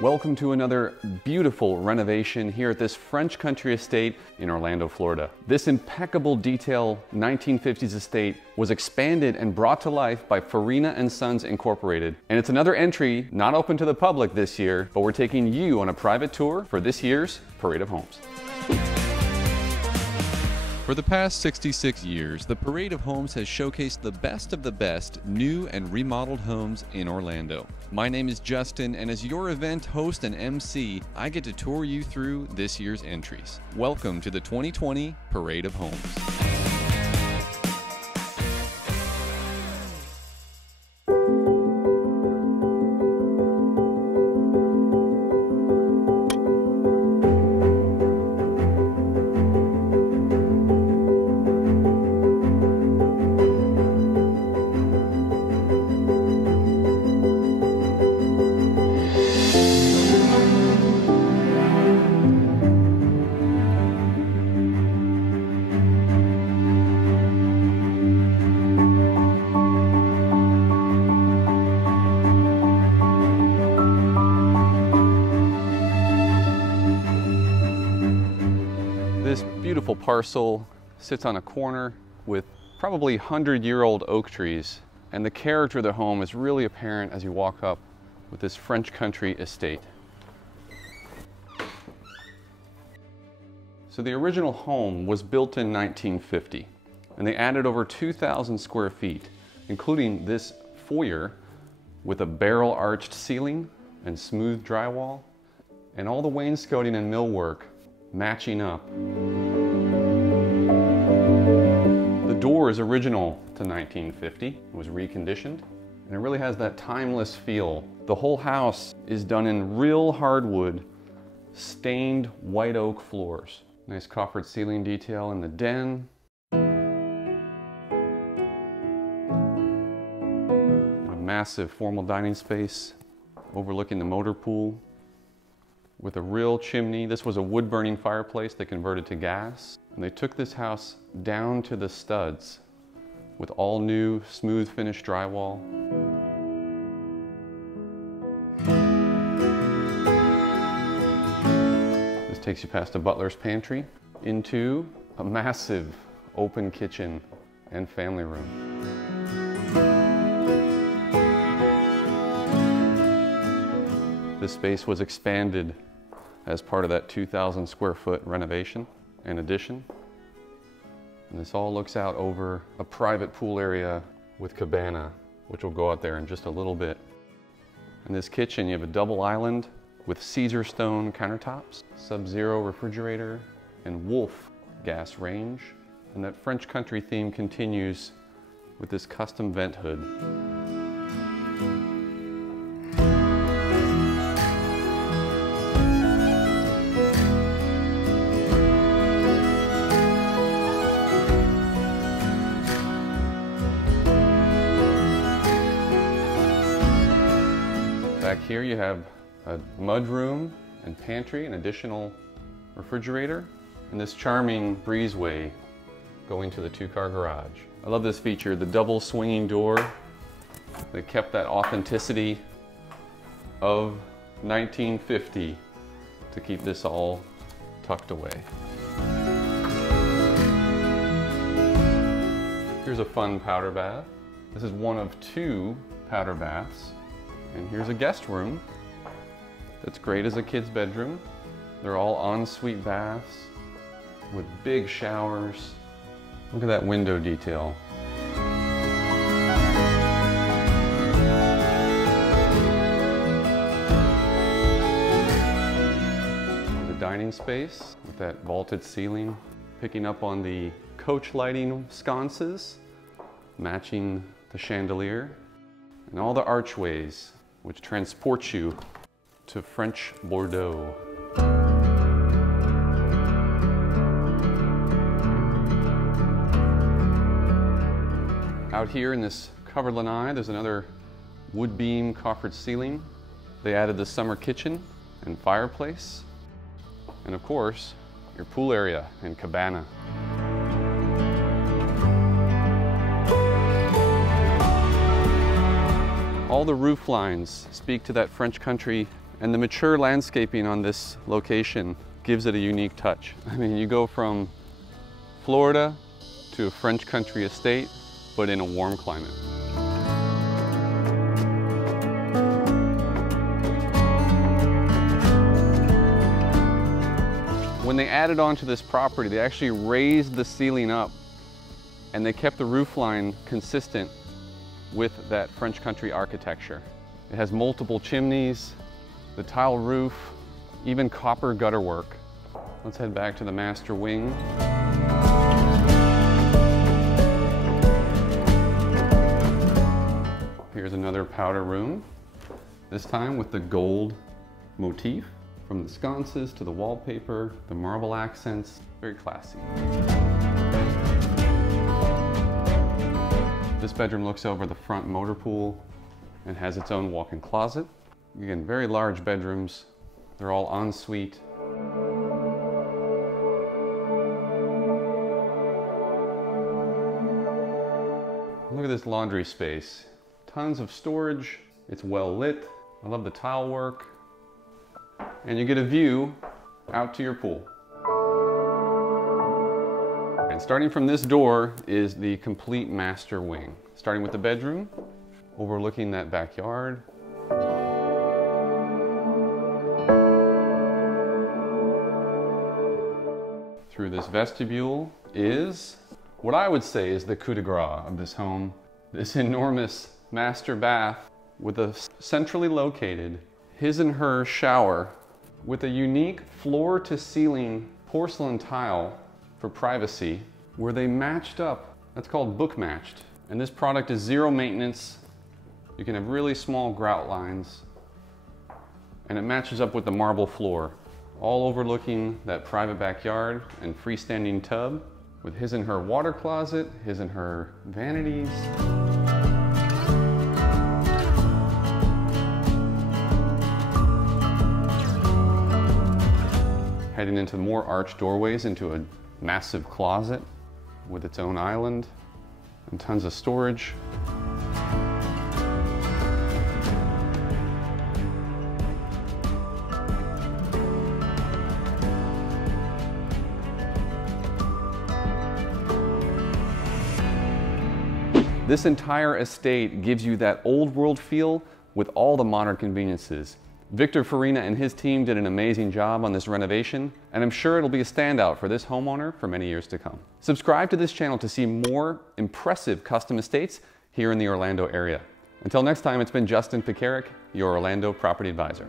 Welcome to another beautiful renovation here at this French country estate in Orlando, Florida. This impeccable detail 1950s estate was expanded and brought to life by Farina & Sons Incorporated. And it's another entry not open to the public this year, but we're taking you on a private tour for this year's Parade of Homes. For the past 66 years, the Parade of Homes has showcased the best of the best new and remodeled homes in Orlando. My name is Justin, and as your event host and MC, I get to tour you through this year's entries. Welcome to the 2020 Parade of Homes. This beautiful parcel sits on a corner with probably 100-year-old oak trees, and the character of the home is really apparent as you walk up with this French country estate. So the original home was built in 1950, and they added over 2,000 square feet, including this foyer with a barrel arched ceiling and smooth drywall, and all the wainscoting and millwork matching up. The door is original to 1950. It was reconditioned, and it really has that timeless feel. The whole house is done in real hardwood, stained white oak floors. Nice coffered ceiling detail in the den. A massive formal dining space overlooking the motor pool, with a real chimney. This was a wood-burning fireplace they converted to gas. And they took this house down to the studs with all new, smooth finished drywall. This takes you past a butler's pantry into a massive open kitchen and family room. This space was expanded as part of that 2,000 square foot renovation and addition. And this all looks out over a private pool area with cabana, which will go out there in just a little bit. In this kitchen, you have a double island with Caesar stone countertops, Sub-Zero refrigerator, and Wolf gas range. And that French country theme continues with this custom vent hood. Back here you have a mud room and pantry, an additional refrigerator, and this charming breezeway going to the two-car garage. I love this feature, the double swinging door. They kept that authenticity of 1950 to keep this all tucked away. Here's a fun powder bath. This is one of two powder baths. And here's a guest room that's great as a kid's bedroom. They're all ensuite baths with big showers. Look at that window detail. The dining space with that vaulted ceiling, picking up on the coach lighting sconces, matching the chandelier, and all the archways which transports you to French Bordeaux. Out here in this covered lanai, there's another wood beam coffered ceiling. They added the summer kitchen and fireplace, and of course, your pool area and cabana. All the roof lines speak to that French country And the mature landscaping on this location gives it a unique touch. I mean, you go from Florida to a French country estate, but in a warm climate. When they added on to this property, they actually raised the ceiling up and they kept the roof line consistent with that French country architecture. It has multiple chimneys, the tile roof, even copper gutter work. Let's head back to the master wing. Here's another powder room, this time with the gold motif. From the sconces to the wallpaper, the marble accents, very classy. This bedroom looks over the front motor pool and has its own walk-in closet. Again, very large bedrooms. They're all en suite. Look at this laundry space. Tons of storage. It's well lit. I love the tile work. And you get a view out to your pool. And starting from this door is the complete master wing. Starting with the bedroom, overlooking that backyard. Through this vestibule is what I would say is the coup de grace of this home. This enormous master bath with a centrally located his and her shower with a unique floor-to-ceiling porcelain tile for privacy where they matched up. That's called book matched. And this product is zero maintenance. You can have really small grout lines and it matches up with the marble floor, all overlooking that private backyard and freestanding tub with his and her water closet, his and her vanities. Heading into more arched doorways into a massive closet with its own island and tons of storage. This entire estate gives you that old world feel with all the modern conveniences. Victor Farina and his team did an amazing job on this renovation, and I'm sure it'll be a standout for this homeowner for many years to come. Subscribe to this channel to see more impressive custom estates here in the Orlando area. Until next time, it's been Justin Pekarik, your Orlando Property Advisor.